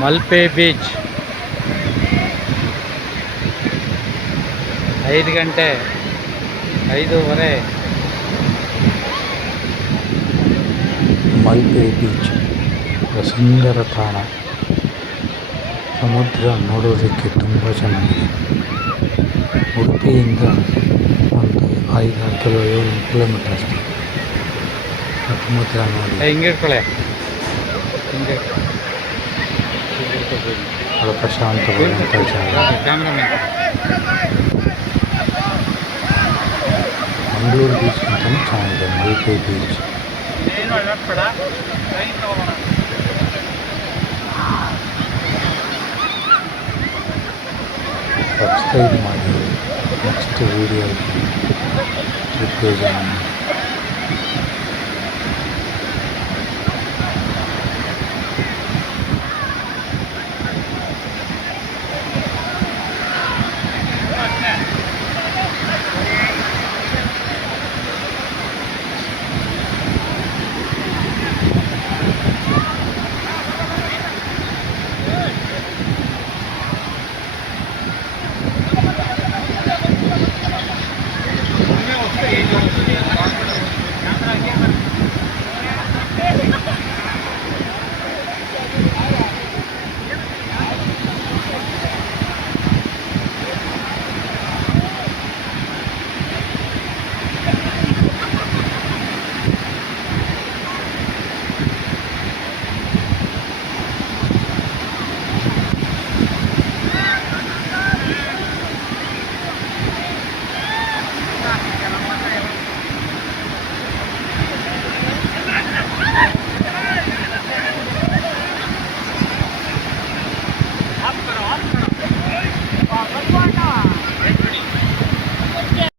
Malpe beach 5 ಗಂಟೆ 5:30. Malpe beach ಸುಂದರ ತಾಣ. ಸಮುದ್ರ ನೋಡೋದಕ್ಕೆ ತುಂಬ ಚೆನ್ನಾಗಿದೆ. ಉಡುಪಿಯಿಂದ ಒಂದು 5-7 ಕಿಲೋಮೀಟರ್ ಅಷ್ಟೇ. ಸಮುದ್ರ ನೋಡಿ ಹಿಂಗಿಡ್ಕೊಳ್ಳೆ ಬಹಳ ಪ್ರಶಾಂತವಾದಂಥ ಜಾಗ. ಕ್ಯಾಮ್ರಾಮನ್ ಮಂಗಳೂರು ಬೀಚ್ ಅಂತಲೂ ಚೆನ್ನಾಗಿದೆ. ಮಲ್ಪೆ ಬೀಚ್ ಸಬ್ಸ್ಕ್ರೈಬ್ ಮಾಡಿ. ನೆಕ್ಸ್ಟ್ ವೀಡಿಯೋಗೆ ಉತ್ತೇಜನ.